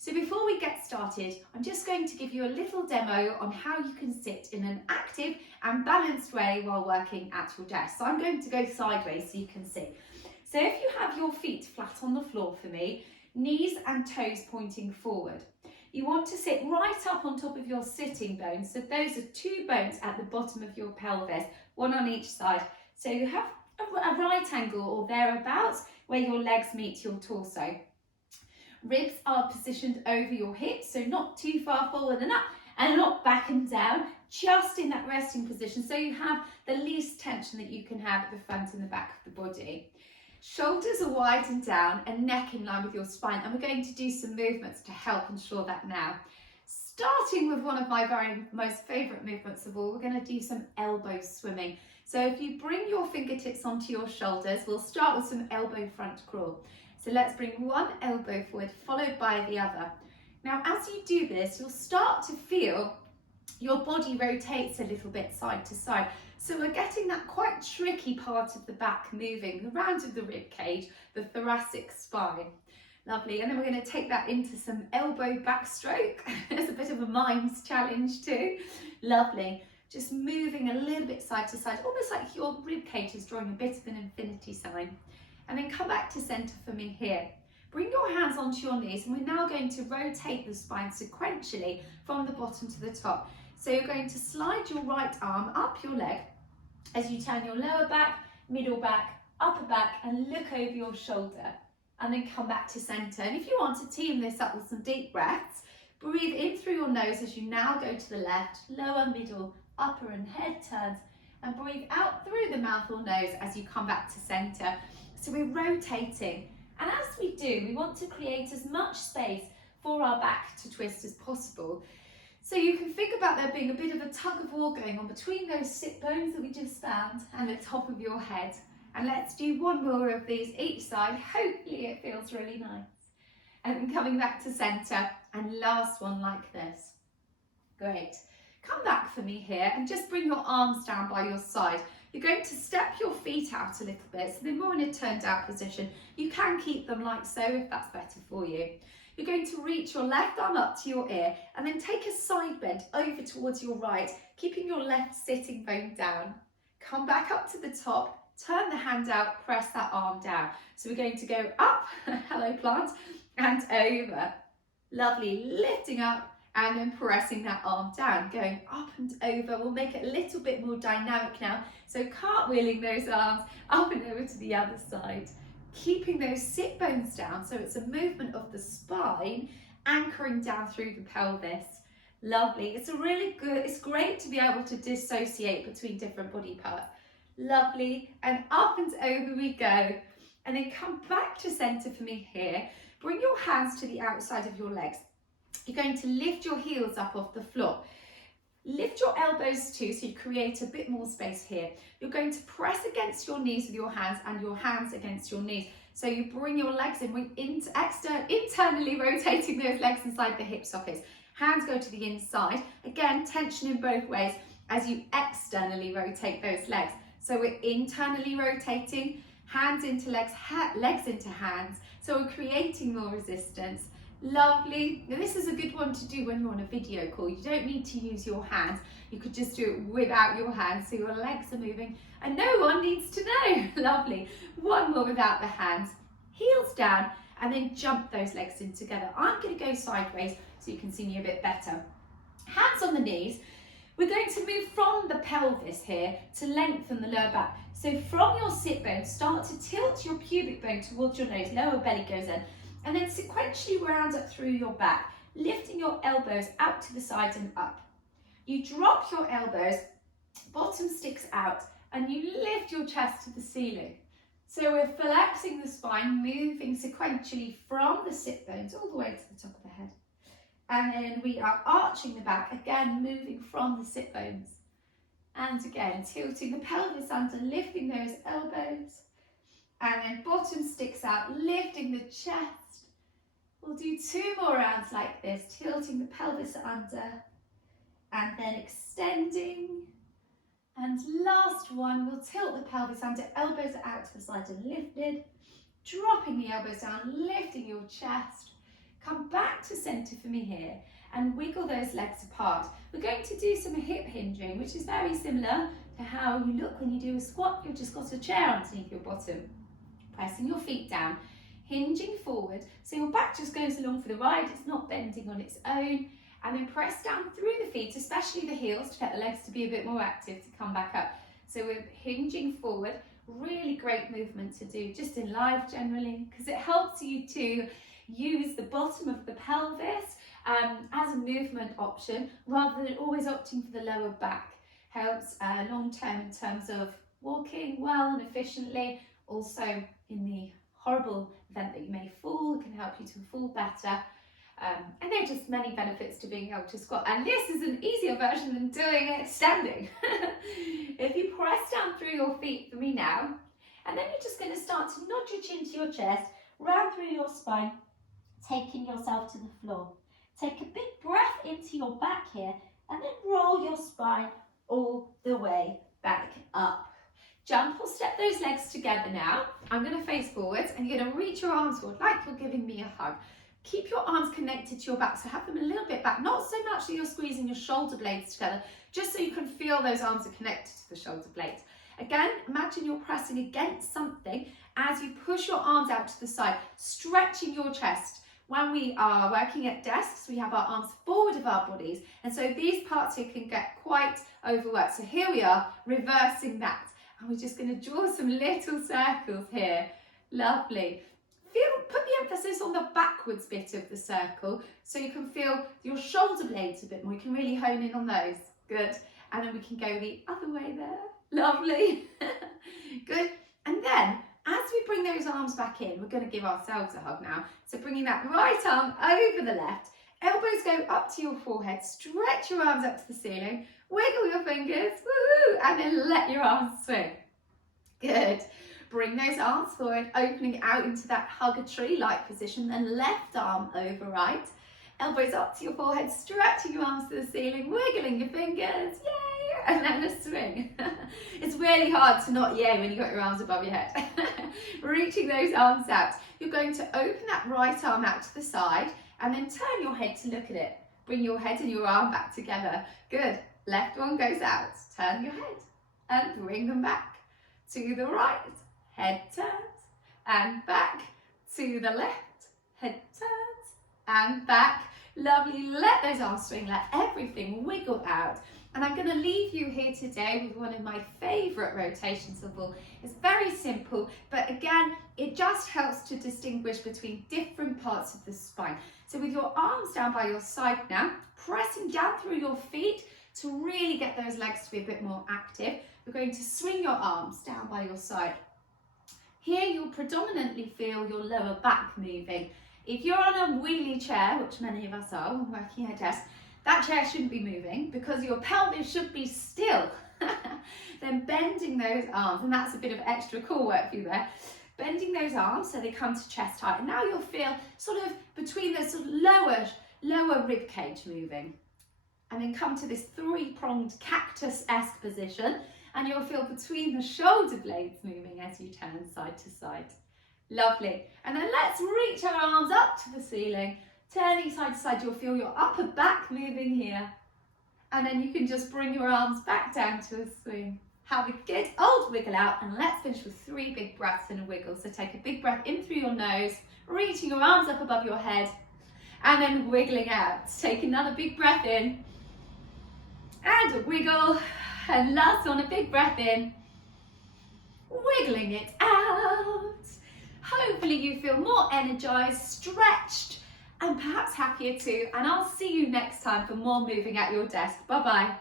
So before we get started, I'm just going to give you a little demo on how you can sit in an active and balanced way while working at your desk. So I'm going to go sideways so you can see. So if you have your feet flat on the floor for me, knees and toes pointing forward. You want to sit right up on top of your sitting bones. So those are two bones at the bottom of your pelvis, one on each side. So you have a right angle or thereabouts where your legs meet your torso. Ribs are positioned over your hips, so not too far forward and up and not back and down, just in that resting position, so you have the least tension that you can have at the front and the back of the body. Shoulders are wide and down and neck in line with your spine, and we're going to do some movements to help ensure that now. Starting with one of my very most favourite movements of all, we're going to do some elbow swimming. So if you bring your fingertips onto your shoulders, we'll start with some elbow front crawl. So let's bring one elbow forward, followed by the other. Now, as you do this, you'll start to feel your body rotates a little bit side to side. So we're getting that quite tricky part of the back moving, the round of the rib cage, the thoracic spine. Lovely. And then we're going to take that into some elbow backstroke. It's a bit of a mimes challenge too. Lovely. Just moving a little bit side to side, almost like your rib cage is drawing a bit of an infinity sign. And then come back to centre for me here. Bring your hands onto your knees, and we're now going to rotate the spine sequentially from the bottom to the top. So you're going to slide your right arm up your leg as you turn your lower back, middle back, upper back, and look over your shoulder. And then come back to centre. And if you want to team this up with some deep breaths, breathe in through your nose as you now go to the left, lower, middle, upper and head turns, and breathe out through the mouth or nose as you come back to centre. So we're rotating, and as we do, we want to create as much space for our back to twist as possible. So you can think about there being a bit of a tug of war going on between those sit bones that we just found and the top of your head. And let's do one more of these each side. Hopefully it feels really nice. And then coming back to centre, and last one like this. Great. Come back for me here and just bring your arms down by your side. You're going to step your feet out a little bit, so they're more in a turned out position. You can keep them like so if that's better for you. You're going to reach your left arm up to your ear and then take a side bend over towards your right, keeping your left sitting bone down. Come back up to the top, turn the hand out, press that arm down. So we're going to go up, hello plant, and over. Lovely, lifting up and then pressing that arm down, going up and over. We'll make it a little bit more dynamic now. So cartwheeling those arms up and over to the other side. Keeping those sit bones down, so it's a movement of the spine, anchoring down through the pelvis. Lovely. It's great to be able to dissociate between different body parts. Lovely. And up and over we go. And then come back to centre for me here. Bring your hands to the outside of your legs. You're going to lift your heels up off the floor. Lift your elbows too, so you create a bit more space here. You're going to press against your knees with your hands and your hands against your knees. So you bring your legs in, internally rotating those legs inside the hip sockets. Hands go to the inside. Again, tension in both ways as you externally rotate those legs. So we're internally rotating, hands into legs, legs into hands. So we're creating more resistance. Lovely. Now this is a good one to do when you're on a video call. You don't need to use your hands. You could just do it without your hands, so your legs are moving and no one needs to know. Lovely. One more without the hands. Heels down and then jump those legs in together. I'm going to go sideways so you can see me a bit better. Hands on the knees. We're going to move from the pelvis here to lengthen the lower back. So from your sit bone, start to tilt your pubic bone towards your nose. Lower belly goes in. And then sequentially round up through your back, lifting your elbows out to the sides and up. You drop your elbows, bottom sticks out, and you lift your chest to the ceiling. So we're flexing the spine, moving sequentially from the sit bones all the way to the top of the head. And then we are arching the back, again moving from the sit bones. And again, tilting the pelvis under, lifting those elbows. And then bottom sticks out, lifting the chest. We'll do two more rounds like this, tilting the pelvis under and then extending. And last one, we'll tilt the pelvis under, elbows out to the side and lifted, dropping the elbows down, lifting your chest. Come back to centre for me here and wiggle those legs apart. We're going to do some hip hinging, which is very similar to how you look when you do a squat. You've just got a chair underneath your bottom, pressing your feet down, hinging forward, so your back just goes along for the ride, it's not bending on its own, and then press down through the feet, especially the heels, to get the legs to be a bit more active to come back up. So we're hinging forward, really great movement to do just in life generally, because it helps you to use the bottom of the pelvis as a movement option rather than always opting for the lower back. Helps long term in terms of walking well and efficiently, also in the horrible event that you may fall, it can help you to fall better. And there are just many benefits to being able to squat, and this is an easier version than doing it standing. If you press down through your feet for me now, and then you're just going to start to nod your chin to your chest, round through your spine, taking yourself to the floor. Take a big breath into your back here, and then roll your spine all the way back up. Jump or step those legs together now. I'm going to face forwards and you're going to reach your arms forward like you're giving me a hug. Keep your arms connected to your back, so have them a little bit back, not so much that you're squeezing your shoulder blades together, just so you can feel those arms are connected to the shoulder blades. Again, imagine you're pressing against something as you push your arms out to the side, stretching your chest. When we are working at desks, we have our arms forward of our bodies, and so these parts here can get quite overworked. So here we are, reversing that. And we're just going to draw some little circles here. Lovely. Put the emphasis on the backwards bit of the circle so you can feel your shoulder blades a bit more. You can really hone in on those. Good. And then we can go the other way there. Lovely. Good. And then as we bring those arms back in, we're going to give ourselves a hug now. So bringing that right arm over the left, elbows go up to your forehead, stretch your arms up to the ceiling, wiggle your fingers, woohoo, and then let your arms swing. Good. Bring those arms forward, opening out into that hug a tree-like position, then left arm over right. Elbows up to your forehead, stretching your arms to the ceiling, wiggling your fingers, yay, and then a swing. It's really hard to not yay when you've got your arms above your head. Reaching those arms out. You're going to open that right arm out to the side and then turn your head to look at it. Bring your head and your arm back together. Good. Left one goes out. Turn your head and bring them back. To the right, head turns and back. To the left, head turns and back. Lovely. Let those arms swing. Let everything wiggle out. And I'm going to leave you here today with one of my favourite rotations of all. It's very simple, but again, it just helps to distinguish between different parts of the spine. So with your arms down by your side now, pressing down through your feet to really get those legs to be a bit more active, you're going to swing your arms down by your side. Here you'll predominantly feel your lower back moving. If you're on a wheelie chair, which many of us are when working at a desk, that chair shouldn't be moving because your pelvis should be still. Then bending those arms, and that's a bit of extra core work for you there. Bending those arms so they come to chest height. And now you'll feel sort of between the sort of lower rib cage moving. And then come to this three-pronged cactus-esque position. And you'll feel between the shoulder blades moving as you turn side to side. Lovely. And then let's reach our arms up to the ceiling. Turning side to side, you'll feel your upper back moving here. And then you can just bring your arms back down to a swing. Have a good old wiggle out, and let's finish with 3 big breaths and a wiggle. So take a big breath in through your nose, reaching your arms up above your head, and then wiggling out. Take another big breath in, and a wiggle. And last one, a big breath in, wiggling it out. Hopefully you feel more energized, stretched, and perhaps happier too. And I'll see you next time for more moving at your desk. Bye-bye.